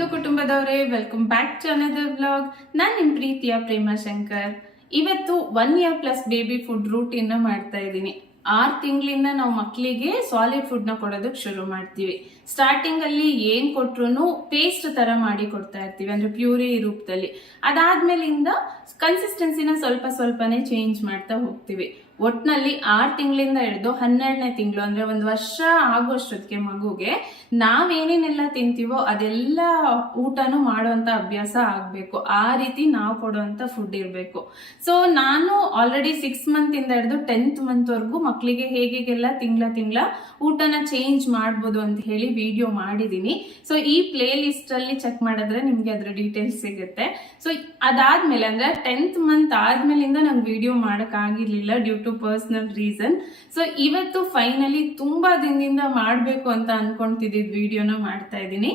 ಓದು ಕುಟುಂಬದವರೇ, welcome back to another blog. ನಾನು ನಿಮ್ಮ ಪ್ರೀತಿಯ ಪ್ರೇಮ ಶಂಕರ್. ಇವತ್ತು 1 year plus baby food routine ಮಾಡ್ತಾ ಇದ್ದೀನಿ. 6 ತಿಂಗಳಿಂದ ನಾವು ಮಕ್ಕಳಿಗೆ ಸಾಲಿಡ್ ಫುಡ್ ನ ಕೊಡೋದಕ್ಕೆ ಶುರು ಮಾಡ್ತೀವಿ. ಸ್ಟಾರ್ಟಿಂಗ್ ಅಲ್ಲಿ ಏನ್ ಕೊಟ್ರು ಪೇಸ್ಟ್ ತರ ಮಾಡಿ ಕೊಡ್ತಾ ಇರ್ತೀವಿ, ಅಂದ್ರೆ ಪ್ಯೂರಿ ರೂಪದಲ್ಲಿ. ಅದಾದ್ಮೇಲಿಂದ ಕನ್ಸಿಸ್ಟೆನ್ಸಿನ ಸ್ವಲ್ಪ ಸ್ವಲ್ಪನೇ ಚೇಂಜ್ ಮಾಡ್ತಾ ಹೋಗ್ತೀವಿ. ಒಟ್ನಲ್ಲಿ 6 ತಿಂಗಳಿಂದ ಹಿಡಿದು 12ನೇ ತಿಂಗಳು ಅಂದ್ರೆ 1 ವರ್ಷ ಆಗುವಷ್ಟೊತ್ತಿಗೆ ಮಗುಗೆ ನಾವೇನೇನೆಲ್ಲ ತಿಂತೀವೋ ಅದೆಲ್ಲ ಊಟನೂ ಮಾಡುವಂತ ಅಭ್ಯಾಸ ಆಗ್ಬೇಕು. ಆ ರೀತಿ ನಾವು ಕೊಡುವಂತ ಫುಡ್ ಇರಬೇಕು. ಸೊ ನಾನು ಆಲ್ರೆಡಿ 6 ಮಂತ್ ಇಂದ ಹಿಡಿದು 10th ಮಂತ್ ವರೆಗೂ ಮಕ್ಕಳಿಗೆ ಹೇಗೆಲ್ಲ ತಿಂಗಳ ಊಟನ ಚೇಂಜ್ ಮಾಡ್ಬೋದು ಅಂತ ಹೇಳಿ ವಿಡಿಯೋ ಮಾಡಿದೀನಿ. ಸೊ ಈ ಪ್ಲೇ ಲಿಸ್ಟ್ ಅಲ್ಲಿ ಚೆಕ್ ಮಾಡಿದ್ರೆ ನಿಮ್ಗೆ ಅದ್ರ ಡೀಟೇಲ್ಸ್ ಸಿಗುತ್ತೆ. ಸೊ ಅದಾದ್ಮೇಲೆ ಅಂದ್ರೆ 10th ಮಂತ್ ಆದ್ಮೇಲಿಂದ ನಂಗೆ ವಿಡಿಯೋ ಮಾಡಕ್ ಆಗಿರ್ಲಿಲ್ಲ due to personal reason. So ಇವತ್ತು ಫೈನಲಿ ತುಂಬಾ ದಿನದಿಂದ ಮಾಡ್ಬೇಕು ಅಂತ ಅನ್ಕೊಂತಿದ್ದ ವಿಡಿಯೋನ ಮಾಡ್ತಾ ಇದ್ದೀನಿ.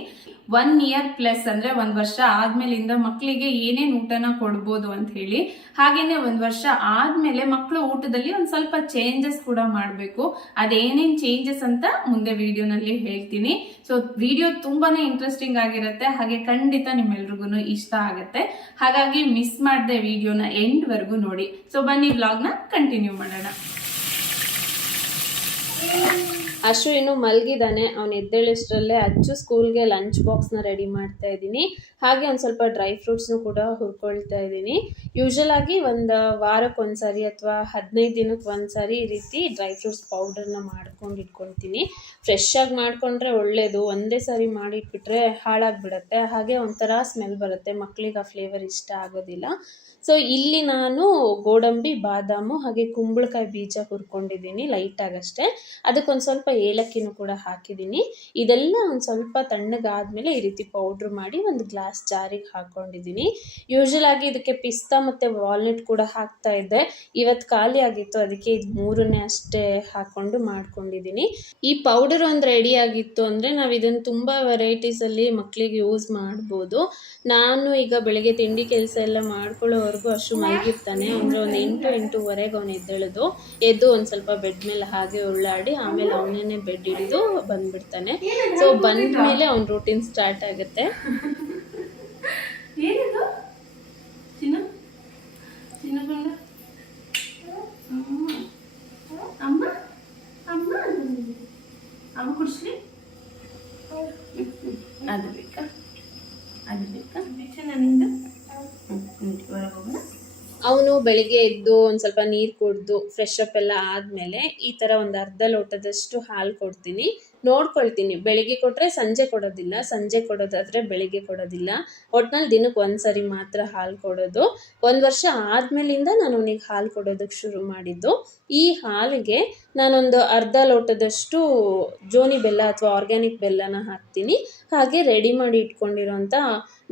1 year ಪ್ಲಸ್ ಅಂದ್ರೆ 1 ವರ್ಷ ಆದ್ಮೇಲಿಂದ ಮಕ್ಕಳಿಗೆ ಏನೇನ್ ಊಟನ ಕೊಡ್ಬೋದು ಅಂತ ಹೇಳಿ, ಹಾಗೇನೆ 1 ವರ್ಷ ಆದ್ಮೇಲೆ ಮಕ್ಕಳು ಊಟದಲ್ಲಿ ಒಂದ್ ಸ್ವಲ್ಪ ಚೇಂಜಸ್ ಕೂಡ ಮಾಡ್ಬೇಕು. ಅದೇನೇನ್ ಚೇಂಜಸ್ ಅಂತ ಮುಂದೆ ವಿಡಿಯೋನಲ್ಲಿ ಹೇಳ್ತೀನಿ. ಸೊ ವಿಡಿಯೋ ತುಂಬಾನೇ ಇಂಟ್ರೆಸ್ಟಿಂಗ್ ಆಗಿರುತ್ತೆ, ಹಾಗೆ ಖಂಡಿತ ನಿಮ್ಮೆಲ್ರಿಗೂ ಇಷ್ಟ ಆಗುತ್ತೆ. ಹಾಗಾಗಿ ಮಿಸ್ ಮಾಡದೆ ವಿಡಿಯೋನ ಎಂಡ್ ವರ್ಗು ನೋಡಿ. ಸೊ ಬನ್ನಿ ವ್ಲಾಗ್ನ ಕಂಟಿನ್ಯೂ ಮಾಡೋಣ. ಅಶು ಇನ್ನು ಮಲಗಿದ್ದಾನೆ. ಅವ್ನು ಎದ್ದೇಳಷ್ಟರಲ್ಲೇ ಅಚ್ಚು ಸ್ಕೂಲ್ಗೆ ಲಂಚ್ ಬಾಕ್ಸ್ನ ರೆಡಿ ಮಾಡ್ತಾ ಇದ್ದೀನಿ. ಹಾಗೆ ಒಂದು ಸ್ವಲ್ಪ ಡ್ರೈ ಫ್ರೂಟ್ಸ್ನು ಕೂಡ ಹುರ್ಕೊಳ್ತಾ ಇದ್ದೀನಿ. ಯೂಶಲ್ ಆಗಿ ಒಂದು ವಾರಕ್ಕೆ ಒಂದ್ಸರಿ ಅಥವಾ 15 ದಿನಕ್ಕೆ ಒಂದ್ಸರಿ ಈ ರೀತಿ ಡ್ರೈ ಫ್ರೂಟ್ಸ್ ಪೌಡರ್ನ ಮಾಡ್ಕೊಂಡು ಇಟ್ಕೊಳ್ತೀನಿ. ಫ್ರೆಶ್ ಆಗಿ ಮಾಡಿಕೊಂಡ್ರೆ ಒಳ್ಳೆಯದು. ಒಂದೇ ಸರಿ ಮಾಡಿಟ್ಬಿಟ್ರೆ ಹಾಳಾಗಿಬಿಡುತ್ತೆ, ಹಾಗೆ ಒಂಥರ ಸ್ಮೆಲ್ ಬರುತ್ತೆ, ಮಕ್ಕಳಿಗೆ ಆ ಫ್ಲೇವರ್ ಇಷ್ಟ ಆಗೋದಿಲ್ಲ. ಸೊ ಇಲ್ಲಿ ನಾನು ಗೋಡಂಬಿ, ಬಾದಾಮು ಹಾಗೆ ಕುಂಬಳಕಾಯಿ ಬೀಜ ಹುರ್ಕೊಂಡಿದ್ದೀನಿ ಲೈಟಾಗಷ್ಟೇ. ಅದಕ್ಕೊಂದು ಸ್ವಲ್ಪ ಏಲಕ್ಕಿನೂ ಕೂಡ ಹಾಕಿದ್ದೀನಿ. ಇದೆಲ್ಲ ಒಂದು ಸ್ವಲ್ಪ ತಣ್ಣಗಾದ್ಮೇಲೆ ಈ ರೀತಿ ಪೌಡ್ರ್ ಮಾಡಿ ಒಂದು ಗ್ಲಾಸ್ ಜಾರಿಗೆ ಹಾಕ್ಕೊಂಡಿದ್ದೀನಿ. ಯೂಶಲ್ ಆಗಿ ಇದಕ್ಕೆ ಪಿಸ್ತಾ ಮತ್ತು ವಾಲ್ನಟ್ ಕೂಡ ಹಾಕ್ತಾ ಇದ್ದೆ. ಇವತ್ತು ಖಾಲಿ ಆಗಿತ್ತು, ಅದಕ್ಕೆ ಇದು 3ನೇ ಅಷ್ಟೇ ಹಾಕ್ಕೊಂಡು ಮಾಡ್ಕೊಂಡಿದ್ದೀನಿ. ಈ ಪೌಡರ್ ಒಂದು ರೆಡಿ ಆಗಿತ್ತು ಅಂದರೆ ನಾವು ಇದನ್ನು ತುಂಬ ವೆರೈಟೀಸಲ್ಲಿ ಮಕ್ಕಳಿಗೆ ಯೂಸ್ ಮಾಡ್ಬೋದು. ನಾನು ಈಗ ಬೆಳಗ್ಗೆ ತಿಂಡಿ ಕೆಲಸ ಎಲ್ಲ ಮಾಡ್ಕೊಳ್ಳೋವರೆಗೂ ಅಷ್ಟು ಮಲಗಿರ್ತಾನೆ. ಅಂದರೆ ಒಂದು 8-8:30 ಅವನು ಎದ್ದು ಒಂದು ಸ್ವಲ್ಪ ಬೆಡ್ ಮೇಲೆ ಹಾಗೆ ಉಳ್ಳಾಡಿ ಆಮೇಲೆ ಅವನೇ ಬೆಡ್ ಹಿಡಿದು ಬಂದ್ಬಿಡ್ತಾನೆ. ಸೊ ಬಂದ ಮೇಲೆ ಅವ್ನ ರೂಟೀನ್ ಸ್ಟಾರ್ಟ್ ಆಗುತ್ತೆ. ಅದು ಬೇಕಾ ನನ್ನಿಂದ ಹೊರಗೋಗೋಣ. ಅವನು ಬೆಳಿಗ್ಗೆ ಎದ್ದು ಒಂದು ಸ್ವಲ್ಪ ನೀರು ಕುಡಿದು ಫ್ರೆಶ್ ಅಪ್ ಎಲ್ಲ ಆದಮೇಲೆ ಈ ಥರ ಒಂದು ಅರ್ಧ ಲೋಟದಷ್ಟು ಹಾಲು ಕೊಡ್ತೀನಿ. ನೋಡ್ಕೊಳ್ತೀನಿ, ಬೆಳಿಗ್ಗೆ ಕೊಟ್ಟರೆ ಸಂಜೆ ಕೊಡೋದಿಲ್ಲ, ಸಂಜೆ ಕೊಡೋದಾದರೆ ಬೆಳಿಗ್ಗೆ ಕೊಡೋದಿಲ್ಲ. ಒಟ್ನಲ್ಲಿ ದಿನಕ್ಕೆ ಒಂದ್ಸರಿ ಮಾತ್ರ ಹಾಲು ಕೊಡೋದು. 1 ವರ್ಷ ಆದಮೇಲಿಂದ ನಾನು ಅವನಿಗೆ ಹಾಲು ಕೊಡೋದಕ್ಕೆ ಶುರು ಮಾಡಿದ್ದು. ಈ ಹಾಲಿಗೆ ನಾನೊಂದು ಅರ್ಧ ಲೋಟದಷ್ಟು ಜೋನಿ ಬೆಲ್ಲ ಅಥವಾ ಆರ್ಗ್ಯಾನಿಕ್ ಬೆಲ್ಲನ ಹಾಕ್ತೀನಿ. ಹಾಗೆ ರೆಡಿ ಮಾಡಿ ಇಟ್ಕೊಂಡಿರೋಂಥ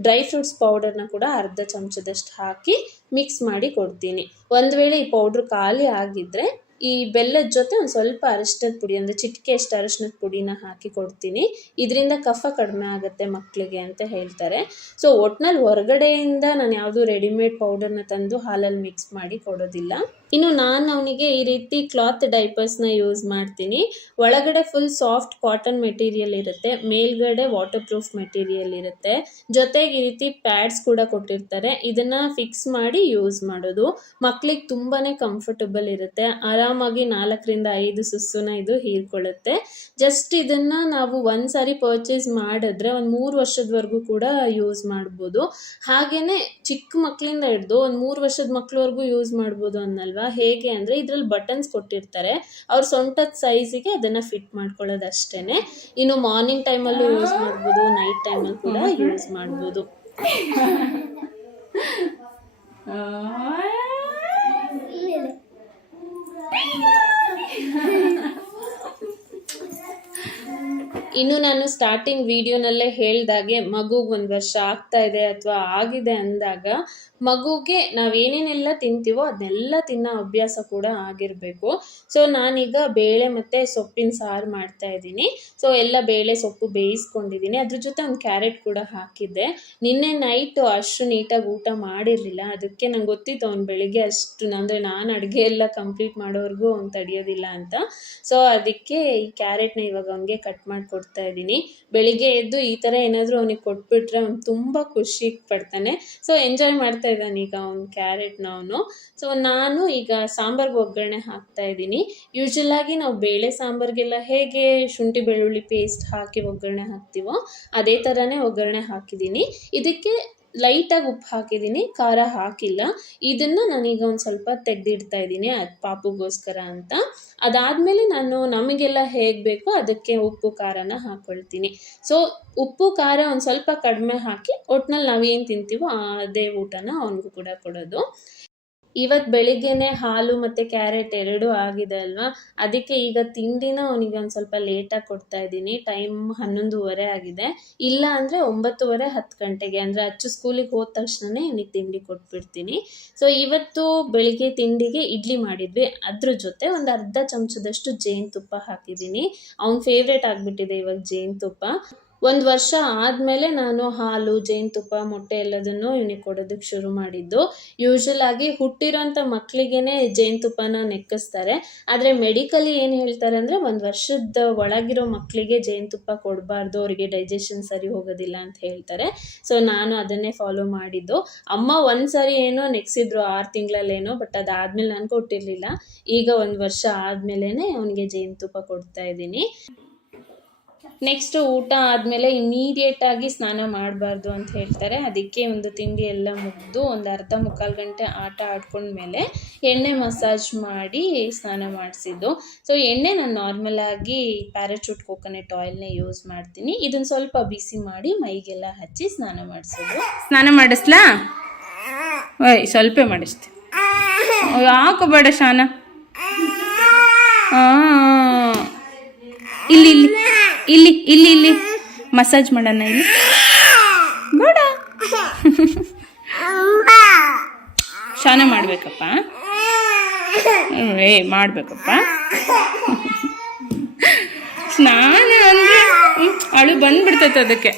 ಡ್ರೈ ಫ್ರೂಟ್ಸ್ ಪೌಡರ್ನ ಕೂಡ ಅರ್ಧ ಚಮಚದಷ್ಟು ಹಾಕಿ ಮಿಕ್ಸ್ ಮಾಡಿ ಕೊಡ್ತೀನಿ. ಒಂದು ವೇಳೆ ಈ ಪೌಡ್ರ್ ಖಾಲಿ ಆಗಿದ್ದರೆ ಈ ಬೆಲ್ಲದ ಜೊತೆ ಒಂದು ಸ್ವಲ್ಪ ಅರಿಶಿನದ ಪುಡಿ, ಅಂದರೆ ಚಿಟಿಕೆಯಷ್ಟು ಅರಿಶಿನದ ಪುಡಿನ ಹಾಕಿ ಕೊಡ್ತೀನಿ. ಇದರಿಂದ ಕಫ ಕಡಿಮೆ ಆಗುತ್ತೆ ಮಕ್ಕಳಿಗೆ ಅಂತ ಹೇಳ್ತಾರೆ. ಸೊ ಒಟ್ನಲ್ಲಿ ಹೊರಗಡೆಯಿಂದ ನಾನು ಯಾವುದು ರೆಡಿಮೇಡ್ ಪೌಡರ್ನ ತಂದು ಹಾಲಲ್ಲಿ ಮಿಕ್ಸ್ ಮಾಡಿ ಕೊಡೋದಿಲ್ಲ. ಇನ್ನು ನಾನು ಅವನಿಗೆ ಈ ರೀತಿ ಕ್ಲಾತ್ ಡೈಪರ್ಸ್ನ ಯೂಸ್ ಮಾಡ್ತೀನಿ. ಒಳಗಡೆ ಫುಲ್ ಸಾಫ್ಟ್ ಕಾಟನ್ ಮೆಟೀರಿಯಲ್ ಇರುತ್ತೆ, ಮೇಲ್ಗಡೆ ವಾಟರ್ ಪ್ರೂಫ್ ಮೆಟೀರಿಯಲ್ ಇರುತ್ತೆ, ಜೊತೆಗೆ ಈ ರೀತಿ ಪ್ಯಾಡ್ಸ್ ಕೂಡ ಕೊಟ್ಟಿರ್ತಾರೆ. ಇದನ್ನು ಫಿಕ್ಸ್ ಮಾಡಿ ಯೂಸ್ ಮಾಡೋದು ಮಕ್ಕಳಿಗೆ ತುಂಬಾ ಕಂಫರ್ಟಬಲ್ ಇರುತ್ತೆ. ಆರಾಮಾಗಿ 4-5 ಸುಸ್ಸುನ ಇದು ಹೀರ್ಕೊಳ್ಳುತ್ತೆ. ಜಸ್ಟ್ ಇದನ್ನು ನಾವು ಒಂದ್ಸಾರಿ ಪರ್ಚೇಸ್ ಮಾಡಿದ್ರೆ ಒಂದು 3 ವರ್ಷದವರೆಗೂ ಕೂಡ ಯೂಸ್ ಮಾಡ್ಬೋದು. ಹಾಗೆಯೇ ಚಿಕ್ಕ ಮಕ್ಕಳಿಂದ ಹಿಡಿದು ಒಂದು 3 ವರ್ಷದ ಮಕ್ಕಳವರೆಗೂ ಯೂಸ್ ಮಾಡ್ಬೋದು ಅನ್ನಲ್ವಾ. ಹೇಗೆ ಅಂದರೆ ಇದರಲ್ಲಿ ಬಟನ್ಸ್ ಕೊಟ್ಟಿರ್ತಾರೆ, ಅವ್ರ ಸೊಂಟದ ಸೈಜಿಗೆ ಅದನ್ನು ಫಿಟ್ ಮಾಡ್ಕೊಳ್ಳೋದು ಅಷ್ಟೇ. ಇನ್ನು ಮಾರ್ನಿಂಗ್ ಟೈಮಲ್ಲೂ ಯೂಸ್ ಮಾಡ್ಬೋದು, ನೈಟ್ ಟೈಮಲ್ಲಿ ಕೂಡ ಯೂಸ್ ಮಾಡ್ಬೋದು. ಇನ್ನು ನಾನು ಸ್ಟಾರ್ಟಿಂಗ್ ವಿಡಿಯೋನಲ್ಲೇ ಹೇಳ್ದಾಗೆ ಮಗುಗೆ 1 ವರ್ಷ ಆಗ್ತಾ ಇದೆ ಅಥವಾ ಆಗಿದೆ ಅಂದಾಗ ಮಗುಗೆ ನಾವೇನೇನೆಲ್ಲ ತಿಂತೀವೋ ಅದನ್ನೆಲ್ಲ ತಿನ್ನೋ ಅಭ್ಯಾಸ ಕೂಡ ಆಗಿರಬೇಕು. ಸೊ ನಾನೀಗ ಬೇಳೆ ಮತ್ತು ಸೊಪ್ಪಿನ ಸಾರು ಮಾಡ್ತಾ ಇದ್ದೀನಿ. ಸೊ ಎಲ್ಲ ಬೇಳೆ ಸೊಪ್ಪು ಬೇಯಿಸ್ಕೊಂಡಿದ್ದೀನಿ, ಅದ್ರ ಜೊತೆ ಒಂದು ಕ್ಯಾರೆಟ್ ಕೂಡ ಹಾಕಿದ್ದೆ. ನಿನ್ನೆ ನೈಟು ಅಷ್ಟು ನೀಟಾಗಿ ಊಟ ಮಾಡಿರಲಿಲ್ಲ, ಅದಕ್ಕೆ ನಂಗೆ ಗೊತ್ತಿತ್ತು ಅವ್ನು ಬೆಳಿಗ್ಗೆ ಅಷ್ಟು ಅಂದರೆ ನಾನು ಅಡುಗೆ ಎಲ್ಲ ಕಂಪ್ಲೀಟ್ ಮಾಡೋವರೆಗೂ ಅವ್ನು ತಡೆಯೋದಿಲ್ಲ ಅಂತ. ಸೊ ಅದಕ್ಕೆ ಈ ಕ್ಯಾರೆಟ್ನ ಇವಾಗ ಅವನಿಗೆ ಕಟ್ ಮಾಡಿಕೊಡ್ತೀನಿ. ಕೊಡ್ತಾ ಇದ್ದೀನಿ. ಬೆಳಿಗ್ಗೆ ಎದ್ದು ಈ ಥರ ಏನಾದರೂ ಅವನಿಗೆ ಕೊಟ್ಬಿಟ್ರೆ ಅವ್ನು ತುಂಬ ಖುಷಿ ಪಡ್ತಾನೆ. ಸೊ ಎಂಜಾಯ್ ಮಾಡ್ತಾ ಇದ್ದಾನೆ ಈಗ ಅವ್ನು ಕ್ಯಾರೆಟ್ನ ಅವನು. ಸೊ ನಾನು ಈಗ ಸಾಂಬಾರ್ಗೆ ಒಗ್ಗರಣೆ ಹಾಕ್ತಾ ಇದ್ದೀನಿ. ಯೂಶಲಾಗಿ ನಾವು ಬೇಳೆ ಸಾಂಬಾರಿಗೆಲ್ಲ ಹೇಗೆ ಶುಂಠಿ ಬೆಳ್ಳುಳ್ಳಿ ಪೇಸ್ಟ್ ಹಾಕಿ ಒಗ್ಗರಣೆ ಹಾಕ್ತೀವೋ ಅದೇ ಥರನೇ ಒಗ್ಗರಣೆ ಹಾಕಿದ್ದೀನಿ. ಇದಕ್ಕೆ ಲೈಟಾಗಿ ಉಪ್ಪು ಹಾಕಿದ್ದೀನಿ, ಖಾರ ಹಾಕಿಲ್ಲ. ಇದನ್ನು ನಾನೀಗ ಒಂದು ಸ್ವಲ್ಪ ತೆಗೆದಿಡ್ತಾ ಇದ್ದೀನಿ ಅದು ಪಾಪುಗೋಸ್ಕರ ಅಂತ. ಅದಾದಮೇಲೆ ನಾನು ನಮಗೆಲ್ಲ ಹೇಗೆ ಬೇಕೋ ಅದಕ್ಕೆ ಉಪ್ಪು ಖಾರನ ಹಾಕ್ಕೊಳ್ತೀನಿ. ಸೊ ಉಪ್ಪು ಖಾರ ಒಂದು ಸ್ವಲ್ಪ ಕಡಿಮೆ ಹಾಕಿ ಒಟ್ನಲ್ಲಿ ನಾವೇನು ತಿಂತೀವೋ ಅದೇ ಊಟನ ಅವನಿಗೂ ಕೂಡ ಕೊಡೋದು. ಇವತ್ತು ಬೆಳಿಗ್ಗೆನೆ ಹಾಲು ಮತ್ತು ಕ್ಯಾರೆಟ್ ಎರಡೂ ಆಗಿದೆ ಅಲ್ವಾ, ಅದಕ್ಕೆ ಈಗ ತಿಂಡಿನ ಅವನಿಗೆ ಒಂದು ಸ್ವಲ್ಪ ಲೇಟಾಗಿ ಕೊಡ್ತಾ ಇದ್ದೀನಿ. ಟೈಮ್ 11:30 ಆಗಿದೆ. ಇಲ್ಲ ಅಂದರೆ 9:30 10 ಗಂಟೆಗೆ, ಅಂದರೆ ಅಚ್ಚು ಸ್ಕೂಲಿಗೆ ಹೋದ ತಕ್ಷಣವೇ ಇವನಿಗೆ ತಿಂಡಿ ಕೊಟ್ಬಿಡ್ತೀನಿ. ಸೊ ಇವತ್ತು ಬೆಳಿಗ್ಗೆ ತಿಂಡಿಗೆ ಇಡ್ಲಿ ಮಾಡಿದ್ವಿ, ಅದ್ರ ಜೊತೆ ಒಂದು ಅರ್ಧ ಚಮಚದಷ್ಟು ಜೇನುತುಪ್ಪ ಹಾಕಿದ್ದೀನಿ. ಅವ್ನ ಫೇವ್ರೇಟ್ ಆಗಿಬಿಟ್ಟಿದೆ ಇವಾಗ ಜೇನುತುಪ್ಪ. 1 ವರ್ಷ ಆದಮೇಲೆ ನಾನು ಹಾಲು, ಜೇನುತುಪ್ಪ, ಮೊಟ್ಟೆ ಎಲ್ಲದನ್ನು ಇವನಿಗೆ ಕೊಡೋದಕ್ಕೆ ಶುರು ಮಾಡಿದ್ದು. ಯೂಶಲಾಗಿ ಹುಟ್ಟಿರೋಂಥ ಮಕ್ಕಳಿಗೇ ಜೇನುತುಪ್ಪನ ನೆಕ್ಕಿಸ್ತಾರೆ. ಆದರೆ ಮೆಡಿಕಲಿ ಏನು ಹೇಳ್ತಾರೆ ಅಂದರೆ 1 ವರ್ಷದ ಒಳಗಿರೋ ಮಕ್ಕಳಿಗೆ ಜೇನುತುಪ್ಪ ಕೊಡಬಾರ್ದು, ಅವರಿಗೆ ಡೈಜೆಷನ್ ಸರಿ ಹೋಗೋದಿಲ್ಲ ಅಂತ ಹೇಳ್ತಾರೆ. ಸೊ ನಾನು ಅದನ್ನೇ ಫಾಲೋ ಮಾಡಿದ್ದು. ಅಮ್ಮ ಒಂದು ಸರಿ ಏನೋ ನೆಕ್ಸಿದ್ರು 6 ತಿಂಗಳಲ್ಲೇನೋ, ಬಟ್ ಅದಾದಮೇಲೆ ನಾನು ಕೊಟ್ಟಿರಲಿಲ್ಲ. ಈಗ 1 ವರ್ಷ ಆದಮೇಲೆ ಅವನಿಗೆ ಜೇನುತುಪ್ಪ ಕೊಡ್ತಾ ಇದ್ದೀನಿ. ನೆಕ್ಸ್ಟು ಊಟ ಆದಮೇಲೆ ಇಮಿಡಿಯೇಟಾಗಿ ಸ್ನಾನ ಮಾಡಬಾರ್ದು ಅಂತ ಹೇಳ್ತಾರೆ. ಅದಕ್ಕೆ ಒಂದು ತಿಂಡಿ ಎಲ್ಲ ಮುಗಿದು ಒಂದು ಅರ್ಧ ಮುಕ್ಕಾಲು ಗಂಟೆ ಆಟ ಆಡ್ಕೊಂಡ್ಮೇಲೆ ಎಣ್ಣೆ ಮಸಾಜ್ ಮಾಡಿ ಸ್ನಾನ ಮಾಡಿಸಿದ್ದು. ಸೊ ಎಣ್ಣೆ ನಾನು ನಾರ್ಮಲಾಗಿ ಪ್ಯಾರಾಚೂಟ್ ಕೋಕೋನಟ್ ಆಯಿಲ್ನೇ ಯೂಸ್ ಮಾಡ್ತೀನಿ. ಇದನ್ನು ಸ್ವಲ್ಪ ಬಿಸಿ ಮಾಡಿ ಮೈಗೆಲ್ಲ ಹಚ್ಚಿ ಸ್ನಾನ ಮಾಡಿಸೋದು. ಸ್ನಾನ ಮಾಡಿಸ್ಲಾ? ಓಯ್ ಸ್ವಲ್ಪ ಮಾಡಿಸ್ತೀನಿ, ಯಾಕೋಬೇಡ ಶಾನ. ಇಲ್ಲಿ ಇಲ್ಲಿ ಇಲ್ಲಿ ಇಲ್ಲಿ ಇಲ್ಲಿ ಮಸಾಜ್ ಮಾಡೋಣ. ಇಲ್ಲಿ ಬೇಡ, ಶಾನ ಮಾಡಬೇಕಪ್ಪ, ಮಾಡಬೇಕಪ್ಪ ಸ್ನಾನ ಅಂದರೆ ಅಳು ಬಂದ್ಬಿಡ್ತೈತೆ ಅದಕ್ಕೆ.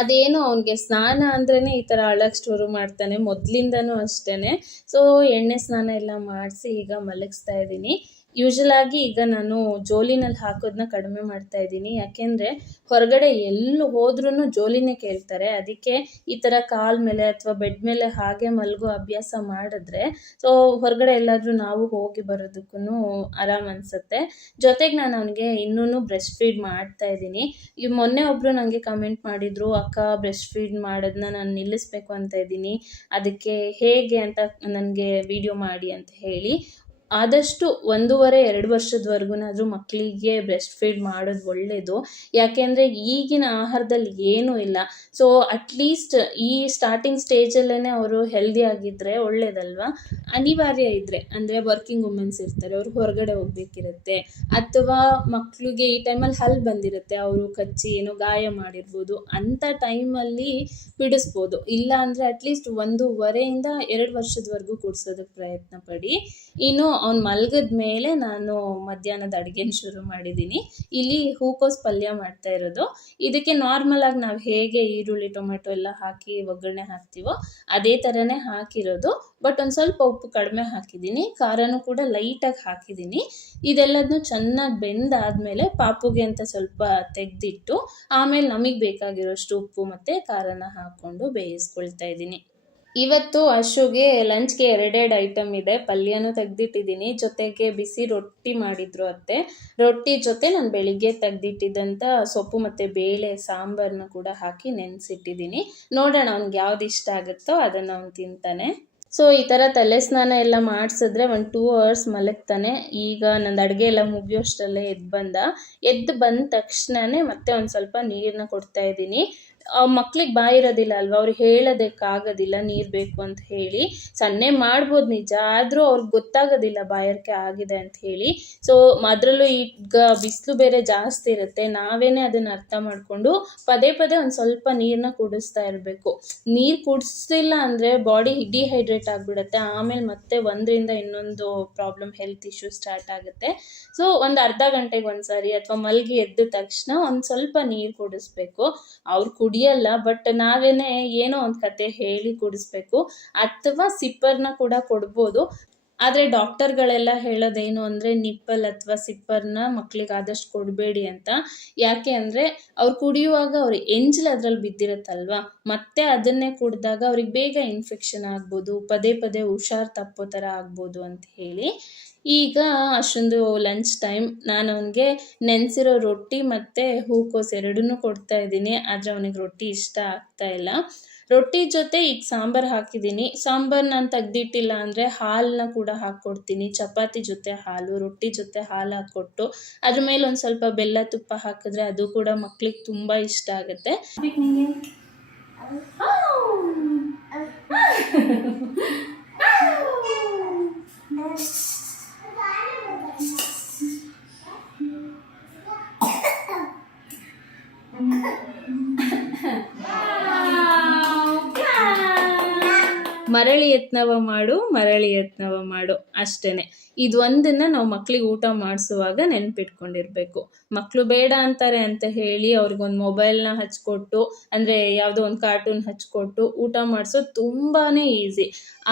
ಅದೇನು ಅವನಿಗೆ ಸ್ನಾನ ಅಂದ್ರೇ ಈ ಥರ ಅಳಕ್ಕೆ ಶುರು ಮಾಡ್ತಾನೆ, ಮೊದಲಿಂದನೂ ಅಷ್ಟೇ. ಸೊ ಎಣ್ಣೆ ಸ್ನಾನ ಎಲ್ಲ ಮಾಡಿಸಿ ಈಗ ಮಲಗಿಸ್ತಾ ಇದ್ದೀನಿ. ಯೂಶಲಾಗಿ ಈಗ ನಾನು ಜೋಲಿನಲ್ಲಿ ಹಾಕೋದನ್ನ ಕಡಿಮೆ ಮಾಡ್ತಾ ಇದ್ದೀನಿ. ಯಾಕೆಂದರೆ ಹೊರಗಡೆ ಎಲ್ಲೂ ಹೋದ್ರೂ ಜೋಲಿನೇ ಕೇಳ್ತಾರೆ. ಅದಕ್ಕೆ ಈ ಥರ ಕಾಲ ಮೇಲೆ ಅಥವಾ ಬೆಡ್ ಮೇಲೆ ಹಾಗೆ ಮಲಗೋ ಅಭ್ಯಾಸ ಮಾಡಿದ್ರೆ ಸೊ ಹೊರಗಡೆ ಎಲ್ಲಾದರೂ ನಾವು ಹೋಗಿ ಬರೋದಕ್ಕೂ ಆರಾಮ್ ಅನಿಸುತ್ತೆ. ಜೊತೆಗೆ ನಾನು ಅವನಿಗೆ ಇನ್ನೂ ಬ್ರೆಸ್ಟ್ ಫೀಡ್ ಮಾಡ್ತಾ ಇದ್ದೀನಿ. ಈ ಮೊನ್ನೆ ಒಬ್ಬರು ನನಗೆ ಕಮೆಂಟ್ ಮಾಡಿದರು, ಅಕ್ಕ ಬ್ರೆಸ್ಟ್ ಫೀಡ್ ಮಾಡೋದನ್ನ ನಾನು ನಿಲ್ಲಿಸ್ಬೇಕು ಅಂತ ಇದ್ದೀನಿ, ಅದಕ್ಕೆ ಹೇಗೆ ಅಂತ ನನಗೆ ವಿಡಿಯೋ ಮಾಡಿ ಅಂತ ಹೇಳಿ. ಆದಷ್ಟು 1.5-2 ವರ್ಷದವರೆಗೂನಾದರೂ ಮಕ್ಕಳಿಗೆ ಬ್ರೆಸ್ಟ್ ಫೀಡ್ ಮಾಡೋದು ಒಳ್ಳೆಯದು. ಯಾಕೆಂದರೆ ಈಗಿನ ಆಹಾರದಲ್ಲಿ ಏನೂ ಇಲ್ಲ. ಸೊ ಅಟ್ಲೀಸ್ಟ್ ಈ ಸ್ಟಾರ್ಟಿಂಗ್ ಸ್ಟೇಜಲ್ಲೇ ಅವರು ಹೆಲ್ದಿ ಆಗಿದ್ದರೆ ಒಳ್ಳೇದಲ್ವಾ. ಅನಿವಾರ್ಯ ಇದ್ದರೆ, ಅಂದರೆ ವರ್ಕಿಂಗ್ ವುಮೆನ್ಸ್ ಇರ್ತಾರೆ, ಅವ್ರು ಹೊರಗಡೆ ಹೋಗಬೇಕಿರುತ್ತೆ, ಅಥವಾ ಮಕ್ಕಳಿಗೆ ಈ ಟೈಮಲ್ಲಿ ಹಲ್ಲು ಬಂದಿರುತ್ತೆ, ಅವರು ಕಚ್ಚಿ ಏನೋ ಗಾಯ ಮಾಡಿರ್ಬೋದು, ಅಂಥ ಟೈಮಲ್ಲಿ ಬಿಡಿಸ್ಬೋದು. ಇಲ್ಲ ಅಂದರೆ ಅಟ್ಲೀಸ್ಟ್ 1.5-2 ವರ್ಷದವರೆಗೂ ಕೊಡ್ಸೋದಕ್ಕೆ ಪ್ರಯತ್ನ ಪಡಿ. ಇನ್ನು ಅವ್ನು ಮಲಗಿದ ಮೇಲೆ ನಾನು ಮಧ್ಯಾಹ್ನದ ಅಡುಗೆನ ಶುರು ಮಾಡಿದ್ದೀನಿ. ಇಲ್ಲಿ ಹೂಕೋಸು ಪಲ್ಯ ಮಾಡ್ತಾ ಇರೋದು. ಇದಕ್ಕೆ ನಾರ್ಮಲಾಗಿ ನಾವು ಹೇಗೆ ಈರುಳ್ಳಿ ಟೊಮೆಟೊ ಎಲ್ಲ ಹಾಕಿ ಒಗ್ಗರಣೆ ಹಾಕ್ತೀವೋ ಅದೇ ಥರನೇ ಹಾಕಿರೋದು. ಬಟ್ ಒಂದು ಸ್ವಲ್ಪ ಉಪ್ಪು ಕಡಿಮೆ ಹಾಕಿದ್ದೀನಿ, ಖಾರನೂ ಕೂಡ ಲೈಟಾಗಿ ಹಾಕಿದ್ದೀನಿ. ಇದೆಲ್ಲದನ್ನೂ ಚೆನ್ನಾಗಿ ಬೆಂದಾದಮೇಲೆ ಪಾಪುಗೆ ಅಂತ ಸ್ವಲ್ಪ ತೆಗೆದಿಟ್ಟು ಆಮೇಲೆ ನಮಗೆ ಬೇಕಾಗಿರೋಷ್ಟು ಉಪ್ಪು ಮತ್ತು ಖಾರನ ಹಾಕ್ಕೊಂಡು ಬೇಯಿಸ್ಕೊಳ್ತಾ ಇದ್ದೀನಿ. ಇವತ್ತು ಅಶುಗೆ ಲಂಚ್ಗೆ 2 ಐಟಮ್ ಇದೆ. ಪಲ್ಯನೂ ತೆಗೆದಿಟ್ಟಿದ್ದೀನಿ, ಜೊತೆಗೆ ಬಿಸಿ ರೊಟ್ಟಿ ಮಾಡಿದ್ರು ಅತ್ತೆ. ರೊಟ್ಟಿ ಜೊತೆ ನಾನು ಬೆಳಿಗ್ಗೆ ತೆಗೆದಿಟ್ಟಿದ್ದಂಥ ಸೊಪ್ಪು ಮತ್ತು ಬೇಳೆ ಸಾಂಬಾರನ್ನ ಕೂಡ ಹಾಕಿ ನೆನೆಸಿಟ್ಟಿದ್ದೀನಿ. ನೋಡೋಣ ಅವ್ನಿಗೆ ಯಾವ್ದು ಇಷ್ಟ ಆಗುತ್ತೋ ಅದನ್ನು ಅವ್ನು ತಿಂತಾನೆ. ಸೊ ಈ ಥರ ತಲೆ ಸ್ನಾನ ಎಲ್ಲ ಮಾಡಿಸಿದ್ರೆ 1-2 ಅವರ್ಸ್ ಮಲಗ್ತಾನೆ. ಈಗ ನಂದು ಅಡುಗೆ ಎಲ್ಲ ಮುಗಿಯೋಷ್ಟರಲ್ಲೇ ಎದ್ದು ಬಂದ ತಕ್ಷಣವೇ ಮತ್ತೆ ಒಂದು ಸ್ವಲ್ಪ ನೀರನ್ನ ಕೊಡ್ತಾ ಇದ್ದೀನಿ. ಮಕ್ಳಿಗೆ ಬಾಯಿರೋದಿಲ್ಲ ಅಲ್ವಾ, ಅವ್ರು ಹೇಳೋದಕ್ಕಾಗೋದಿಲ್ಲ ನೀರು ಬೇಕು ಅಂತ ಹೇಳಿ. ಸನ್ನೆ ಮಾಡ್ಬೋದು ನಿಜ, ಆದರೂ ಅವ್ರಿಗೆ ಗೊತ್ತಾಗೋದಿಲ್ಲ ಬಾಯಾರಿಕೆ ಆಗಿದೆ ಅಂತ ಹೇಳಿ. ಸೊ ಅದರಲ್ಲೂ ಈಗ ಬಿಸಿಲು ಬೇರೆ ಜಾಸ್ತಿ ಇರುತ್ತೆ, ನಾವೇನೇ ಅದನ್ನು ಅರ್ಥ ಮಾಡಿಕೊಂಡು ಪದೇ ಒಂದು ಸ್ವಲ್ಪ ನೀರನ್ನ ಕುಡಿಸ್ತಾ ಇರಬೇಕು. ನೀರು ಕುಡಿಸ್ಲಿಲ್ಲ ಅಂದರೆ ಬಾಡಿ ಡಿಹೈಡ್ರೇಟ್ ಆಗಿಬಿಡುತ್ತೆ, ಆಮೇಲೆ ಮತ್ತೆ ಒಂದರಿಂದ ಇನ್ನೊಂದು ಪ್ರಾಬ್ಲಮ್, ಹೆಲ್ತ್ ಇಶ್ಯೂ ಸ್ಟಾರ್ಟ್ ಆಗುತ್ತೆ. ಸೊ ಒಂದು ಅರ್ಧ ಗಂಟೆಗೆ ಒಂದ್ಸರಿ ಅಥವಾ ಮಲಗಿ ಎದ್ದ ತಕ್ಷಣ ಒಂದು ಸ್ವಲ್ಪ ನೀರು ಕುಡಿಸ್ಬೇಕು. ಅವ್ರು ಕುಡಿಯಲ್ಲ, ಬಟ್ ನಾವೇನೇ ಏನೋ ಒಂದು ಕತೆ ಹೇಳಿ ಕುಡಿಸ್ಬೇಕು, ಅಥವಾ ಸಿಪ್ಪರ್ನ ಕೂಡ ಕೊಡ್ಬೋದು. ಆದರೆ ಡಾಕ್ಟರ್ಗಳೆಲ್ಲ ಹೇಳೋದೇನು ಅಂದರೆ ನಿಪ್ಪಲ್ ಅಥವಾ ಸಿಪ್ಪರ್ನ ಮಕ್ಳಿಗೆ ಆದಷ್ಟು ಕೊಡಬೇಡಿ ಅಂತ. ಯಾಕೆ ಅಂದರೆ ಅವ್ರು ಕುಡಿಯುವಾಗ ಅವ್ರ ಎಂಜಲು ಅದ್ರಲ್ಲಿ ಬಿದ್ದಿರುತ್ತಲ್ವ, ಮತ್ತೆ ಅದನ್ನೇ ಕುಡಿದಾಗ ಅವ್ರಿಗೆ ಬೇಗ ಇನ್ಫೆಕ್ಷನ್ ಆಗ್ಬೋದು, ಪದೇ ಪದೇ ಹುಷಾರು ತಪ್ಪೋ ಥರ ಆಗ್ಬೋದು ಅಂತ ಹೇಳಿ. ಈಗ ಅಷ್ಟೊಂದು ಲಂಚ್ ಟೈಮ್, ನಾನು ಅವನಿಗೆ ನೆನೆಸಿರೋ ರೊಟ್ಟಿ ಮತ್ತು ಹೂಕೋಸು ಎರಡನ್ನೂ ಕೊಡ್ತಾ ಇದ್ದೀನಿ. ಆದರೆ ಅವನಿಗೆ ರೊಟ್ಟಿ ಇಷ್ಟ ಆಗ್ತಾ ಇಲ್ಲ. ರೊಟ್ಟಿ ಜೊತೆ ಈಗ ಸಾಂಬಾರು ಹಾಕಿದ್ದೀನಿ. ಸಾಂಬಾರು ನಾನು ತೆಗ್ದಿಟ್ಟಿಲ್ಲ ಅಂದರೆ ಹಾಲನ್ನ ಕೂಡ ಹಾಕ್ಕೊಡ್ತೀನಿ. ಚಪಾತಿ ಜೊತೆ ಹಾಲು, ರೊಟ್ಟಿ ಜೊತೆ ಹಾಲು ಹಾಕ್ಕೊಟ್ಟು ಅದ್ರ ಮೇಲೆ ಒಂದು ಸ್ವಲ್ಪ ಬೆಲ್ಲ ತುಪ್ಪ ಹಾಕಿದ್ರೆ ಅದು ಕೂಡ ಮಕ್ಳಿಗೆ ತುಂಬ ಇಷ್ಟ ಆಗುತ್ತೆ. ಮರಳಿ ಯತ್ನವ ಮಾಡು, ಮರಳಿ ಯತ್ನವ ಮಾಡು, ಅಷ್ಟೇ. ಇದೊಂದನ್ನು ನಾವು ಮಕ್ಳಿಗೆ ಊಟ ಮಾಡಿಸುವಾಗ ನೆನ್ಪಿಟ್ಕೊಂಡಿರ್ಬೇಕು. ಮಕ್ಕಳು ಬೇಡ ಅಂತಾರೆ ಅಂತ ಹೇಳಿ ಅವ್ರಿಗೊಂದು ಮೊಬೈಲ್ನ ಹಚ್ಕೊಟ್ಟು, ಅಂದರೆ ಯಾವುದೋ ಒಂದು ಕಾರ್ಟೂನ್ ಹಚ್ಕೊಟ್ಟು ಊಟ ಮಾಡಿಸೋದು ತುಂಬಾ ಈಸಿ.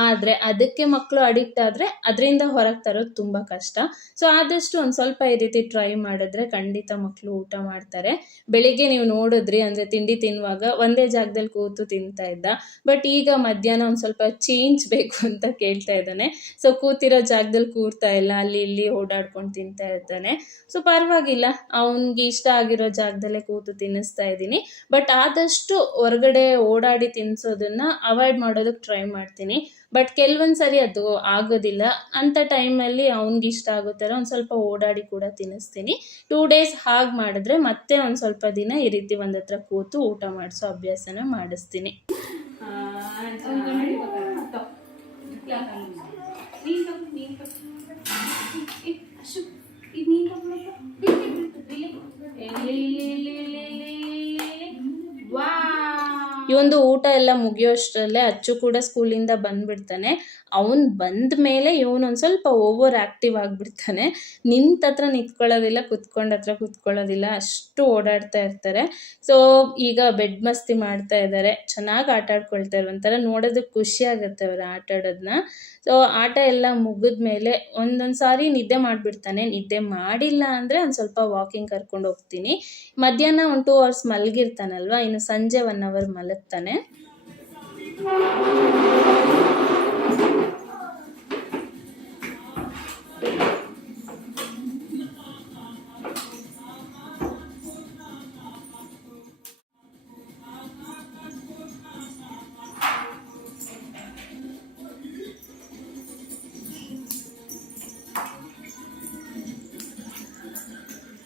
ಆದರೆ ಅದಕ್ಕೆ ಮಕ್ಕಳು ಅಡಿಕ್ಟ್ ಆದರೆ ಅದರಿಂದ ಹೊರಗೆ ತರೋದು ತುಂಬ ಕಷ್ಟ. ಸೊ ಆದಷ್ಟು ಒಂದು ಸ್ವಲ್ಪ ಈ ರೀತಿ ಟ್ರೈ ಮಾಡಿದ್ರೆ ಖಂಡಿತ ಮಕ್ಕಳು ಊಟ ಮಾಡ್ತಾರೆ. ಬೆಳಿಗ್ಗೆ ನೀವು ನೋಡಿದ್ರಿ, ಅಂದರೆ ತಿಂಡಿ ತಿನ್ನುವಾಗ ಒಂದೇ ಜಾಗದಲ್ಲಿ ಕೂತು ತಿಂತಾ ಇದ್ದ. ಬಟ್ ಈಗ ಮಧ್ಯಾಹ್ನ ಒಂದು ಸ್ವಲ್ಪ ಚೇಂಜ್ ಬೇಕು ಅಂತ ಕೇಳ್ತಾ ಇದ್ದಾನೆ. ಸೊ ಕೂತಿರೋ ಜಾಗದಲ್ಲಿ ಕೂರ್ತಾ ಇಲ್ಲ, ಅಲ್ಲಿ ಇಲ್ಲಿ ಓಡಾಡ್ಕೊಂಡು ತಿಂತಾ ಇರ್ತಾನೆ. ಸೊ ಪರವಾಗಿಲ್ಲ, ಅವನಿಗೆ ಇಷ್ಟ ಆಗಿರೋ ಜಾಗದಲ್ಲೇ ಕೂತು ತಿನ್ನಿಸ್ತಾ ಇದ್ದೀನಿ. ಬಟ್ ಆದಷ್ಟು ಹೊರಗಡೆ ಓಡಾಡಿ ತಿನ್ನಿಸೋದನ್ನು ಅವಾಯ್ಡ್ ಮಾಡೋದಕ್ಕೆ ಟ್ರೈ ಮಾಡ್ತೀನಿ. ಬಟ್ ಕೆಲವೊಂದು ಸರಿ ಅದು ಆಗೋದಿಲ್ಲ. ಅಂಥ ಟೈಮಲ್ಲಿ ಅವ್ನಿಗೆ ಇಷ್ಟ ಆಗೋ ಥರ ಒಂದು ಸ್ವಲ್ಪ ಓಡಾಡಿ ಕೂಡ ತಿನ್ನಿಸ್ತೀನಿ. 2 days ಹಾಗೆ ಮಾಡಿದ್ರೆ ಮತ್ತೆ ಒಂದು ಸ್ವಲ್ಪ ದಿನ ಈ ರೀತಿ ಒಂದು ಹತ್ರ ಕೂತು ಊಟ ಮಾಡಿಸೋ ಅಭ್ಯಾಸನ ಮಾಡಿಸ್ತೀನಿ. ಈ ಒಂದು ಊಟ ಎಲ್ಲ ಮುಗಿಯೋಷ್ಟರಲ್ಲೇ ಅಚ್ಚು ಕೂಡ ಸ್ಕೂಲಿಂದ ಬಂದುಬಿಡ್ತಾನೆ. ಅವನು ಬಂದ ಮೇಲೆ ಇವನೊಂದು ಸ್ವಲ್ಪ ಓವರ್ ಆ್ಯಕ್ಟಿವ್ ಆಗಿಬಿಡ್ತಾನೆ. ನಿಂತ ಹತ್ರ ನಿಂತ್ಕೊಳ್ಳೋದಿಲ್ಲ, ಕುತ್ಕೊಂಡ ಹತ್ರ ಕುತ್ಕೊಳ್ಳೋದಿಲ್ಲ, ಅಷ್ಟು ಓಡಾಡ್ತಾ ಇರ್ತಾರೆ. ಸೊ ಈಗ ಬೆಡ್ ಮಸ್ತಿ ಮಾಡ್ತಾ ಇದ್ದಾರೆ, ಚೆನ್ನಾಗಿ ಆಟ ಆಡ್ಕೊಳ್ತಾರೆ. ಒಂಥರ ನೋಡೋದಕ್ಕೆ ಖುಷಿ ಆಗುತ್ತೆ ಅವ್ರು ಆಟ ಆಡೋದನ್ನ. ಸೊ ಆಟ ಎಲ್ಲ ಮುಗಿದ ಮೇಲೆ ಒಂದೊಂದು ಸಾರಿ ನಿದ್ದೆ ಮಾಡಿಬಿಡ್ತಾನೆ. ನಿದ್ದೆ ಮಾಡಿಲ್ಲ ಅಂದರೆ ಒಂದು ಸ್ವಲ್ಪ ವಾಕಿಂಗ್ ಕರ್ಕೊಂಡು ಹೋಗ್ತೀನಿ. ಮಧ್ಯಾಹ್ನ 1-2 hours ಮಲಗಿರ್ತಾನಲ್ವ, ಇನ್ನು ಸಂಜೆ 1 hour ಮಲಗ್ತಾನೆ.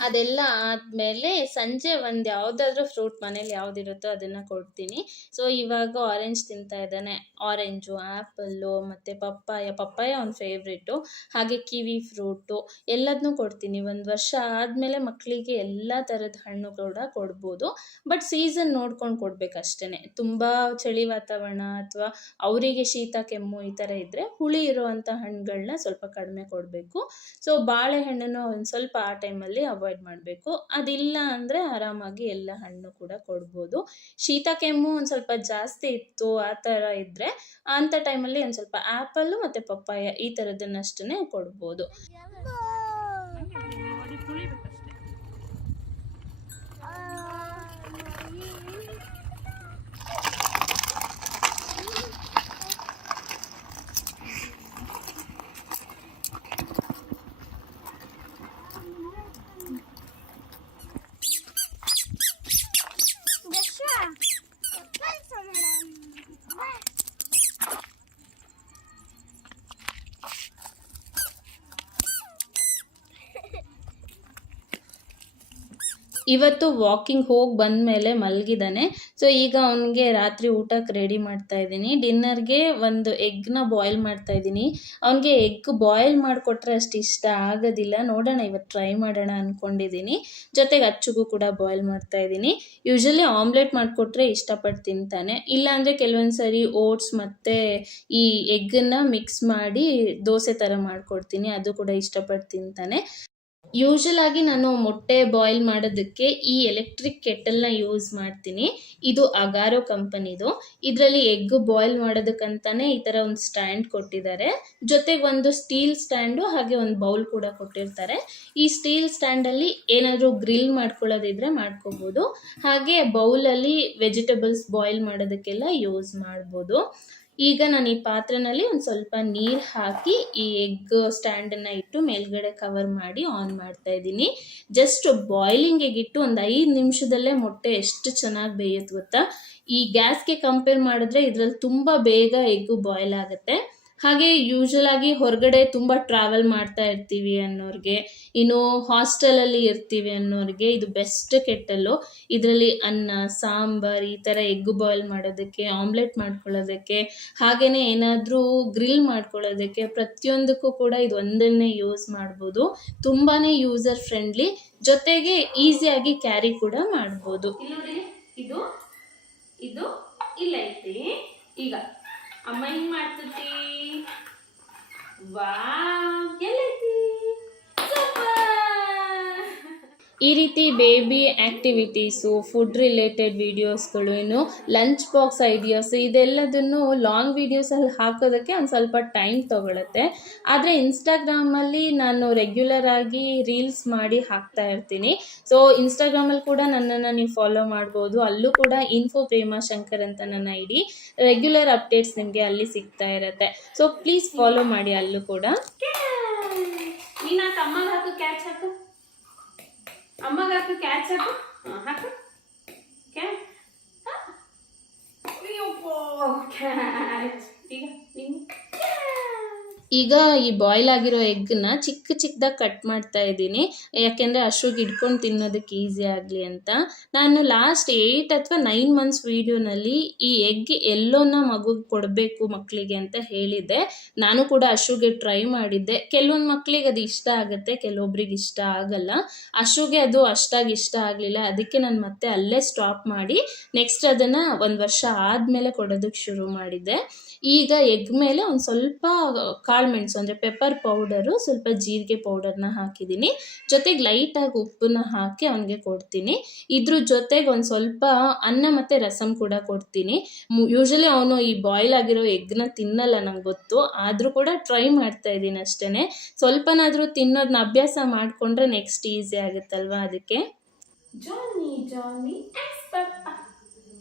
ಅದೆಲ್ಲ ಆದಮೇಲೆ ಸಂಜೆ ಒಂದು ಯಾವುದಾದ್ರೂ ಫ್ರೂಟ್ ಮನೇಲಿ ಯಾವುದಿರುತ್ತೋ ಅದನ್ನು ಕೊಡ್ತೀನಿ. ಸೊ ಇವಾಗ ಆರೆಂಜ್ ತಿಂತಾ ಇದ್ದಾನೆ. ಆರೆಂಜು, ಆ್ಯಪಲ್ಲು ಮತ್ತು ಪಪ್ಪಾಯ ಅವ್ನ ಫೇವ್ರೇಟು. ಹಾಗೆ ಕಿವಿ ಫ್ರೂಟು ಎಲ್ಲದನ್ನೂ ಕೊಡ್ತೀನಿ. 1 ವರ್ಷ ಆದಮೇಲೆ ಮಕ್ಕಳಿಗೆ ಎಲ್ಲ ಥರದ ಹಣ್ಣು ಕೂಡ ಕೊಡ್ಬೋದು. ಬಟ್ ಸೀಸನ್ ನೋಡ್ಕೊಂಡು ಕೊಡಬೇಕಷ್ಟೇ. ತುಂಬ ಚಳಿ ವಾತಾವರಣ ಅಥವಾ ಅವರಿಗೆ ಶೀತ ಕೆಮ್ಮು ಈ ಥರ ಇದ್ದರೆ ಹುಳಿ ಇರುವಂಥ ಹಣ್ಣುಗಳನ್ನ ಸ್ವಲ್ಪ ಕಡಿಮೆ ಕೊಡಬೇಕು. ಸೊ ಬಾಳೆಹಣ್ಣನ್ನು ಒಂದು ಸ್ವಲ್ಪ ಆ ಟೈಮಲ್ಲಿ ಅವಾಯ್ಡ್ ಮಾಡಬೇಕು. ಅದಿಲ್ಲ ಅಂದರೆ ಆರಾಮಾಗಿ ಎಲ್ಲ ಹಣ್ಣು ಕೂಡ ಕೊಡ್ಬೋದು. ಶೀತ ಕೆಮ್ಮು ಒಂದು ಸ್ವಲ್ಪ ಜಾಸ್ತಿ ಇತ್ತು ಆ ಥರ ಇದ್ದರೆ ಅಂಥ ಟೈಮಲ್ಲಿ ಒಂದು ಸ್ವಲ್ಪ ಆ್ಯಪಲ್ಲು ಮತ್ತು ಪಪ್ಪಾಯ ಈ ಥರದನ್ನಷ್ಟೇ ಕೊಡ್ಬೋದು. ಇವತ್ತು ವಾಕಿಂಗ್ ಹೋಗಿ ಬಂದಮೇಲೆ ಮಲಗಿದ್ದಾನೆ. ಸೊ ಈಗ ಅವನಿಗೆ ರಾತ್ರಿ ಊಟಕ್ಕೆ ರೆಡಿ ಮಾಡ್ತಾ ಇದ್ದೀನಿ. ಡಿನ್ನರ್ಗೆ ಒಂದು ಎಗ್ನ ಬಾಯ್ಲ್ ಮಾಡ್ತಾ ಇದ್ದೀನಿ. ಅವನಿಗೆ ಎಗ್ ಬಾಯ್ಲ್ ಮಾಡಿಕೊಟ್ರೆ ಅಷ್ಟು ಇಷ್ಟ ಆಗೋದಿಲ್ಲ. ನೋಡೋಣ, ಇವತ್ತು ಟ್ರೈ ಮಾಡೋಣ ಅಂದ್ಕೊಂಡಿದ್ದೀನಿ. ಜೊತೆಗೆ ಅಚ್ಚುಗೂ ಕೂಡ ಬಾಯ್ಲ್ ಮಾಡ್ತಾ ಇದ್ದೀನಿ. ಯೂಶ್ವಲಿ ಆಮ್ಲೆಟ್ ಮಾಡಿಕೊಟ್ರೆ ಇಷ್ಟಪಟ್ಟು ತಿಂತಾನೆ. ಇಲ್ಲಾಂದರೆ ಕೆಲವೊಂದು ಸರಿ ಓಟ್ಸ್ ಮತ್ತು ಈ ಎಗ್ಗನ್ನು ಮಿಕ್ಸ್ ಮಾಡಿ ದೋಸೆ ಥರ ಮಾಡಿಕೊಡ್ತೀನಿ, ಅದು ಕೂಡ ಇಷ್ಟಪಟ್ಟು ತಿಂತಾನೆ. ಯೂಶಲ್ ಆಗಿ ನಾನು ಮೊಟ್ಟೆ ಬಾಯ್ಲ್ ಮಾಡೋದಕ್ಕೆ ಈ ಎಲೆಕ್ಟ್ರಿಕ್ ಕೆಟಲ್ನ ಯೂಸ್ ಮಾಡ್ತೀನಿ. ಇದು ಅಗಾರೋ ಕಂಪನಿದು. ಇದರಲ್ಲಿ ಎಗ್ ಬಾಯ್ಲ್ ಮಾಡೋದಕ್ಕಂತಾನೆ ಈ ಥರ ಒಂದು ಸ್ಟ್ಯಾಂಡ್ ಕೊಟ್ಟಿದ್ದಾರೆ. ಜೊತೆಗೆ ಒಂದು ಸ್ಟೀಲ್ ಸ್ಟ್ಯಾಂಡು ಹಾಗೆ ಒಂದು ಬೌಲ್ ಕೂಡ ಕೊಟ್ಟಿರ್ತಾರೆ. ಈ ಸ್ಟೀಲ್ ಸ್ಟ್ಯಾಂಡಲ್ಲಿ ಏನಾದರೂ ಗ್ರಿಲ್ ಮಾಡ್ಕೊಳ್ಳೋದಿದ್ರೆ ಮಾಡ್ಕೋಬೋದು. ಹಾಗೆ ಬೌಲಲ್ಲಿ ವೆಜಿಟೇಬಲ್ಸ್ ಬಾಯ್ಲ್ ಮಾಡೋದಕ್ಕೆಲ್ಲ ಯೂಸ್ ಮಾಡ್ಬೋದು. ಈಗ ನಾನು ಈ ಪಾತ್ರೆನಲ್ಲಿ ಒಂದು ಸ್ವಲ್ಪ ನೀರು ಹಾಕಿ ಈ ಎಗ್ ಸ್ಟ್ಯಾಂಡನ್ನು ಇಟ್ಟು ಮೇಲ್ಗಡೆ ಕವರ್ ಮಾಡಿ ಆನ್ ಮಾಡ್ತಾ ಇದ್ದೀನಿ. ಜಸ್ಟ್ ಬಾಯ್ಲಿಂಗಿಗೆ ಇಟ್ಟು ಒಂದು 5 ನಿಮಿಷದಲ್ಲೇ ಮೊಟ್ಟೆ ಎಷ್ಟು ಚೆನ್ನಾಗಿ ಬೇಯುತ್ತೆ ಗೊತ್ತಾ. ಈ ಗ್ಯಾಸ್ಗೆ ಕಂಪೇರ್ ಮಾಡಿದ್ರೆ ಇದರಲ್ಲಿ ತುಂಬ ಬೇಗ ಎಗ್ಗು ಬಾಯ್ಲ್ ಆಗುತ್ತೆ. ಹಾಗೆ ಯೂಶಲ್ ಆಗಿ ಹೊರಗಡೆ ತುಂಬ ಟ್ರಾವೆಲ್ ಮಾಡ್ತಾ ಇರ್ತೀವಿ ಅನ್ನೋರಿಗೆ, ಇನ್ನು ಹಾಸ್ಟೆಲಲ್ಲಿ ಇರ್ತೀವಿ ಅನ್ನೋರಿಗೆ ಇದು ಬೆಸ್ಟ್ ಕೆಟ್ಟಲ್ಲು. ಇದರಲ್ಲಿ ಅನ್ನ, ಸಾಂಬಾರ್, ಈ ಥರ ಎಗ್ ಬಾಯ್ಲ್ ಮಾಡೋದಕ್ಕೆ, ಆಮ್ಲೆಟ್ ಮಾಡ್ಕೊಳ್ಳೋದಕ್ಕೆ, ಹಾಗೆಯೇ ಏನಾದರೂ ಗ್ರಿಲ್ ಮಾಡ್ಕೊಳ್ಳೋದಕ್ಕೆ, ಪ್ರತಿಯೊಂದಕ್ಕೂ ಕೂಡ ಇದು ಒಂದನ್ನೇ ಯೂಸ್ ಮಾಡ್ಬೋದು. ತುಂಬಾ ಯೂಸರ್ ಫ್ರೆಂಡ್ಲಿ, ಜೊತೆಗೆ ಈಸಿಯಾಗಿ ಕ್ಯಾರಿ ಕೂಡ ಮಾಡ್ಬೋದು. ಇದು ಇದು ಇಲ್ಲ ಐತಿ. ಈಗ ಅಮ್ಮ ಹಿಂಗ್ ಮಾಡ್ತತಿ. ಎಲ್ಲೈತಿ ಈ ರೀತಿ ಬೇಬಿ ಆ್ಯಕ್ಟಿವಿಟೀಸು, ಫುಡ್ ರಿಲೇಟೆಡ್ ವೀಡಿಯೋಸ್ಗಳು, ಇನ್ನು ಲಂಚ್ ಬಾಕ್ಸ್ ಐಡಿಯಾಸ್, ಇದೆಲ್ಲದನ್ನು ಲಾಂಗ್ ವೀಡಿಯೋಸಲ್ಲಿ ಹಾಕೋದಕ್ಕೆ ಒಂದು ಸ್ವಲ್ಪ ಟೈಮ್ ತೊಗೊಳುತ್ತೆ. ಆದರೆ ಇನ್ಸ್ಟಾಗ್ರಾಮಲ್ಲಿ ನಾನು ರೆಗ್ಯುಲರ್ ಆಗಿ ರೀಲ್ಸ್ ಮಾಡಿ ಹಾಕ್ತಾ ಇರ್ತೀನಿ. ಸೊ ಇನ್ಸ್ಟಾಗ್ರಾಮಲ್ಲಿ ಕೂಡ ನನ್ನನ್ನು ನೀವು ಫಾಲೋ ಮಾಡ್ಬೋದು. ಅಲ್ಲೂ ಕೂಡ ಇನ್ಫೋ ಪ್ರೇಮಾಶಂಕರ್ ಅಂತ ನನ್ನ ಐಡಿ. ರೆಗ್ಯುಲರ್ ಅಪ್ಡೇಟ್ಸ್ ನಿಮಗೆ ಅಲ್ಲಿ ಸಿಗ್ತಾ ಇರುತ್ತೆ. ಸೊ ಪ್ಲೀಸ್ ಫಾಲೋ ಮಾಡಿ ಅಲ್ಲೂ ಕೂಡ. ನೀನು ಅಮ್ಮಗೆ ಹಾಕು, ಕ್ಯಾಚ್ ಹಾಕು. ಅಮ್ಮಗ ಹಾಕು, ಕ್ಯಾಚ್ ಹಾಕು. ಹಾಕು ಕ್ಯಾಚ್. ಈಗ ಈ ಬಾಯ್ಲ್ ಆಗಿರೋ ಎಗ್ನ ಚಿಕ್ಕ ಚಿಕ್ಕದಾಗಿ ಕಟ್ ಮಾಡ್ತಾ ಇದ್ದೀನಿ. ಯಾಕೆಂದರೆ ಅಷ್ಟೊಗೆ ಇಟ್ಕೊಂಡು ತಿನ್ನೋದಕ್ಕೆ ಈಸಿ ಆಗಲಿ ಅಂತ. ನಾನು ಲಾಸ್ಟ್ 8 ಅಥವಾ 9 ಮಂತ್ಸ್ ವೀಡಿಯೋನಲ್ಲಿ ಈ ಎಗ್ ಎಲ್ಲೋನ ಮಗುಗೆ ಕೊಡಬೇಕು ಮಕ್ಕಳಿಗೆ ಅಂತ ಹೇಳಿದ್ದೆ. ನಾನು ಕೂಡ ಅಷ್ಟೊಗೆ ಟ್ರೈ ಮಾಡಿದ್ದೆ. ಕೆಲವೊಂದು ಮಕ್ಕಳಿಗೆ ಅದು ಇಷ್ಟ ಆಗುತ್ತೆ, ಕೆಲವೊಬ್ರಿಗೆ ಇಷ್ಟ ಆಗಲ್ಲ. ಅಷ್ಟೊಗೆ ಅದು ಅಷ್ಟಾಗಿ ಇಷ್ಟ ಆಗಲಿಲ್ಲ. ಅದಕ್ಕೆ ನಾನು ಮತ್ತೆ ಅಲ್ಲೇ ಸ್ಟಾಪ್ ಮಾಡಿ ನೆಕ್ಸ್ಟ್ ಅದನ್ನು 1 ವರ್ಷ ಆದಮೇಲೆ ಕೊಡೋದಕ್ಕೆ ಶುರು ಮಾಡಿದ್ದೆ. ಈಗ ಎಗ್ ಮೇಲೆ ಒಂದು ಸ್ವಲ್ಪ ಕಾಳು ಮೆಣಸು ಅಂದರೆ ಪೆಪ್ಪರ್ ಪೌಡರು, ಸ್ವಲ್ಪ ಜೀರಿಗೆ ಪೌಡರ್ನ ಹಾಕಿದ್ದೀನಿ. ಜೊತೆಗೆ ಲೈಟಾಗಿ ಉಪ್ಪನ್ನ ಹಾಕಿ ಅವನಿಗೆ ಕೊಡ್ತೀನಿ. ಇದ್ರ ಜೊತೆಗೆ ಒಂದು ಸ್ವಲ್ಪ ಅನ್ನ ಮತ್ತು ರಸಮ್ ಕೂಡ ಕೊಡ್ತೀನಿ. ಯೂಶಲಿ ಅವನು ಈ ಬಾಯ್ಲ್ ಆಗಿರೋ ಎಗ್ನ ತಿನ್ನಲ್ಲ, ನಂಗೆ ಗೊತ್ತು. ಆದರೂ ಕೂಡ ಟ್ರೈ ಮಾಡ್ತಾ ಇದ್ದೀನಿ ಅಷ್ಟೇ. ಸ್ವಲ್ಪನಾದರೂ ತಿನ್ನೋದನ್ನ ಅಭ್ಯಾಸ ಮಾಡಿಕೊಂಡ್ರೆ ನೆಕ್ಸ್ಟ್ ಈಸಿ ಆಗುತ್ತಲ್ವ, ಅದಕ್ಕೆ. ಜಾನಿ ಜಾನಿ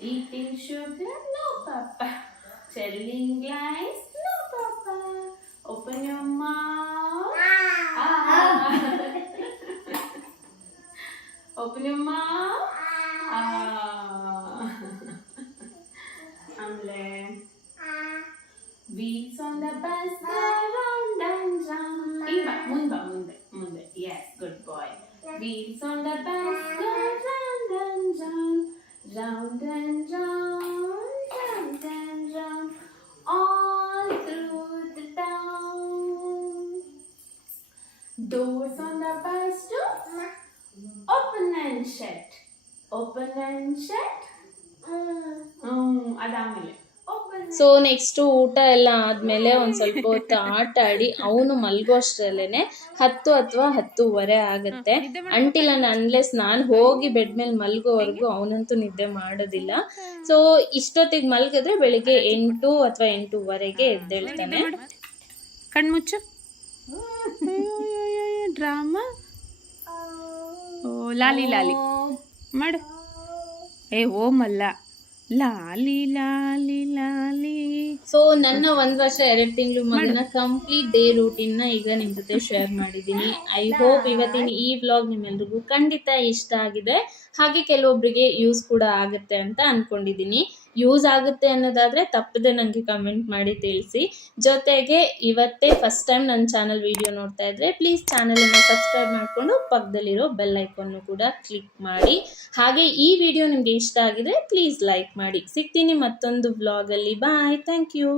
eating sugar, no papa. Telling lies, no papa. Open your mouth. Open your mouth. Wheels on the bus go round and round. Munde. Yes, good boy. Wheels on the bus go round and round. Round and round, round and round, all through the town. Doors on the bus do open and shut, open and shut. ಅದಾದ್ಮೇಲೆ so next ಊಟ ಎಲ್ಲ ಆದಮೇಲೆ ಒಂದು ಸ್ವಲ್ಪ ಹೊತ್ತು ಆಟ ಆಡಿ ಅವನು ಮಲ್ಗೋ ಅಷ್ಟರಲ್ಲೇ 10 ಅಥವಾ 10:15 ಆಗುತ್ತೆ. ಅಂಟಿಲ್ ಅಂಡ್ ಅನ್ಲೆಸ್ ನಾನು ಹೋಗಿ ಬೆಡ್ ಮೇಲೆ ಮಲ್ಗೋವರೆಗೂ ಅವನಂತೂ ನಿದ್ದೆ ಮಾಡೋದಿಲ್ಲ. ಸೊ ಇಷ್ಟೊತ್ತಿಗೆ ಮಲ್ಗಿದ್ರೆ ಬೆಳಿಗ್ಗೆ 8 ಅಥವಾ 8:15 ಎದ್ದೇಳ್ತಾನೆ. ಕಣ್ಮುಚ್ಚು. ಡ್ರಾಮಾ. ಓ ಲಾಲಿ ಲಾಲಿ ಮಾಡು. ಓಮಲ್ಲ, ಲಾಲಿ ಲಾಲಿ ಲಾಲಿ. ಸೊ ನನ್ನ 1 ವರ್ಷ 2 ತಿಂಗಳು ಮಗನ ಕಂಪ್ಲೀಟ್ ಡೇ ರೂಟೀನ್ ನ ಈಗ ನಿಮ್ ಜೊತೆ ಶೇರ್ ಮಾಡಿದ್ದೀನಿ. ಐ ಹೋಪ್ ಇವತ್ತಿನ ಈ ವ್ಲಾಗ್ ನಿಮ್ಮೆಲ್ರಿಗೂ ಖಂಡಿತ ಇಷ್ಟ ಆಗಿದೆ. ಹಾಗೆ ಕೆಲವೊಬ್ಬರಿಗೆ ಯೂಸ್ ಕೂಡ ಆಗುತ್ತೆ ಅಂತ ಅನ್ಕೊಂಡಿದ್ದೀನಿ. ಯೂಸ್ ಆಗುತ್ತೆ ಅನ್ನೋದಾದರೆ ತಪ್ಪದೆ ನನಗೆ ಕಮೆಂಟ್ ಮಾಡಿ ತಿಳಿಸಿ. ಜೊತೆಗೆ ಇವತ್ತೇ ಫಸ್ಟ್ ಟೈಮ್ ನನ್ನ ಚಾನಲ್ ವಿಡಿಯೋ ನೋಡ್ತಾ ಇದ್ದರೆ ಪ್ಲೀಸ್ ಚಾನಲನ್ನು ಸಬ್ಸ್ಕ್ರೈಬ್ ಮಾಡಿಕೊಂಡು ಪಕ್ಕದಲ್ಲಿರೋ ಬೆಲ್ ಐಕಾನ್ನು ಕೂಡ ಕ್ಲಿಕ್ ಮಾಡಿ. ಹಾಗೆ ಈ ವಿಡಿಯೋ ನಿಮಗೆ ಇಷ್ಟ ಆಗಿದ್ರೆ ಪ್ಲೀಸ್ ಲೈಕ್ ಮಾಡಿ. ಸಿಗ್ತೀನಿ ಮತ್ತೊಂದು ವ್ಲಾಗಲ್ಲಿ. ಬಾಯ್, ಥ್ಯಾಂಕ್ ಯು.